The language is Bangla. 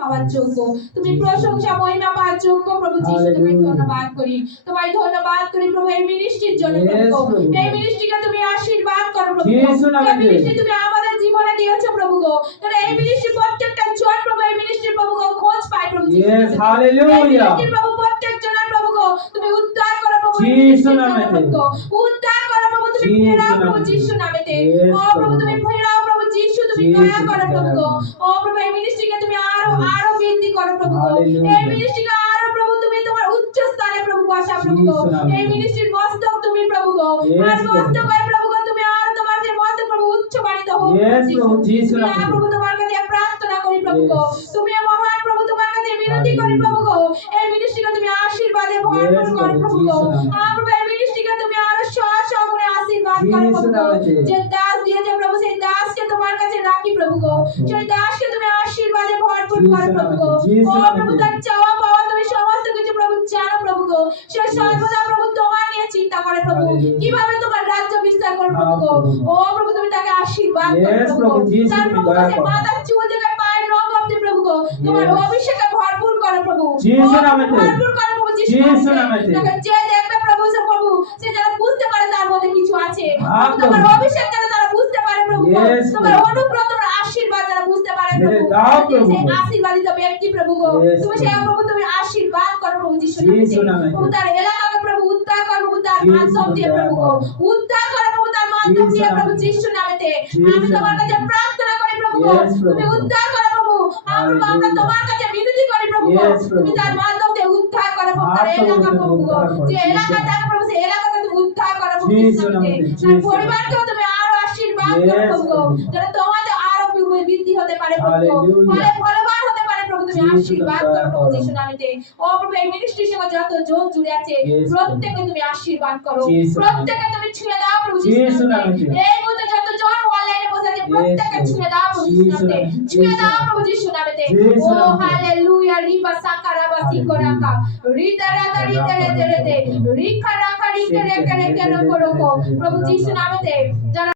পাওয়ার যোগ্য। তুমি প্রশংসা মহিমা পাওয়ার যোগ্য। প্রভু যিশু তোমায় ধন্যবাদ করি। তোমায় ধন্যবাদ করি প্রভু এই মিনিস্ট্রির জন্য প্রভু। এই মিনিস্ট্রিকে তুমি আশীর্বাদ করো প্রভু। এই মিনিস্ট্রি তুমি আমাদের জীবনে দিয়েছ প্রভু গো। তাহলে এই মিনিস্ট্রি প্রত্যেকটা জন প্রভু এই মিনিস্ট্রি প্রভু গো খোঁজ পায় প্রভু নামে। এই মিনিস্ট্রি প্রভু প্রত্যেক জনের প্রভু গো। তুমি উদ্ধার করো প্রভু যিশু গো। উদ্ধার করো প্রভু তুমি ফেরাও প্রভু যিশু নামেতে ও প্রভু। তুমি ফেরাও প্রভু যিশু তুমি দয়া করো প্রভু গো। ও প্রভু এই মিনিস্ট্রিকে তুমি আরও আরও বৃদ্ধি করো প্রভু এই মিনিস্ট্রিকে আরও প্রভু তুমি তোমার উচ্চ স্থানে প্রভু বসা প্রভু। এই মিনিস্ট্রির মস্তক তুমি প্রভু গো আর মস্তক হয়ে প্রভু গো তুমি আরও তোমার যে মত প্রভু উচ্চ বাণিত হোক প্রভু, তোমার কাছে প্রার্থনা করি প্রভু গো তুমি মহান প্রভু তোমার কাছে বিনতি করি প্রভু গো এই মিনিস্ট্রিকে তুমি আশীর্বাদে ভরপুর করো প্রভু, গো আর এই মিনিস্ট্রিকে তুমি আরও সহসগুণে আশীর্বাদ করো প্রভু গো যে দাস দিয়েছে প্রভু সেই দাসকে তোমার কাছে রাখি প্রভু গো সেই দাসকে তুমি আশীর্বাদে ভরপুর প্রভু গো নামেতে, যিশু ও প্রভু তার চাওয়া পাওয়া তুমি সমস্ত কিছু প্রভু জানো প্রভু গো। সে সর্বদা প্রভু তোমার নিয়ে চিন্তা করে প্রভু। কীভাবে তোমার রাজ্য বিস্তার করো প্রভু গো? ও প্রভু তুমি তাকে আশীর্বাদ করো প্রভু প্রভু, গো। যিশু তার প্রভু দয়া কাছে চুল থেকে পায়ের নখ অবধি প্রভু গো। তোমার অভিষেকে ভরপুর করো প্রভু। যিশু ও, নামেতে। ভরপুর করো প্রভু যিশু যিশু নামেতে নামেতে। তাকে যে দেখবে প্রভু সে প্রভু। সে যেন বুঝতে পারে তার মধ্যে কিছু আছে। তোমার অভিষেক যেন তারা বুঝতে পারে প্রভু তোমার অনুগ্রহ প্রভু দাও, প্রভু। আশীর্বাদিত ব্যক্তি প্রভু গো। তুমি সেই প্রভু। তুমি আশীর্বাদ করো প্রভু যিশু নামেতে। প্রভু তার এলাকাকে প্রভু উদ্ধার করো প্রভু তার মাধ্যম দিয়ে প্রভু গো। উদ্ধার করো প্রভু তার মাধ্যম দিয়ে প্রভু যিশু নামেতে। আমি তোমার কাছে প্রার্থনা করি প্রভু গো। তুমি উদ্ধার করো প্রভু। আমরা তোমার কাছে বিনতি করি প্রভু গো। তুমি তার মাধ্যম দিয়ে উদ্ধার করো প্রভু তার এলাকা প্রভু গো। যে এলাকা থাকে প্রভু সেই এলাকাকে তুমি উদ্ধার করো প্রভু যিশু নামেতে, তার পরিবারকেও তুমি আরও আশীর্বাদ করো প্রভু গো। যেন তোমাদের আরও বৃদ্ধি হতে পারে. ফলে ফলবান হতে পারে প্রভু তুমি আশীর্বাদ করো প্রভু। যিশু নামেতে ও প্রভু এই মিনিস্ট্রির সঙ্গে যত জন জুড়ে আছে প্রত্যেককে তুমি আশীর্বাদ করো। প্রত্যেককে তুমি ছুঁয়ে দাও প্রভু যিশু নামেতে। এই মুহূর্তে যত জন অনলাইনে বসে আছে প্রত্যেককে ছুঁয়ে দাও প্রভু যিশু। ছুঁয়ে দাও প্রভু যিশু নামেতে ও। হালেলুয়া রিবা সাকারা বাসি কোরাকা রাতা রিতা রেতে রেতে রিকা প্রভু যিশু নামেতে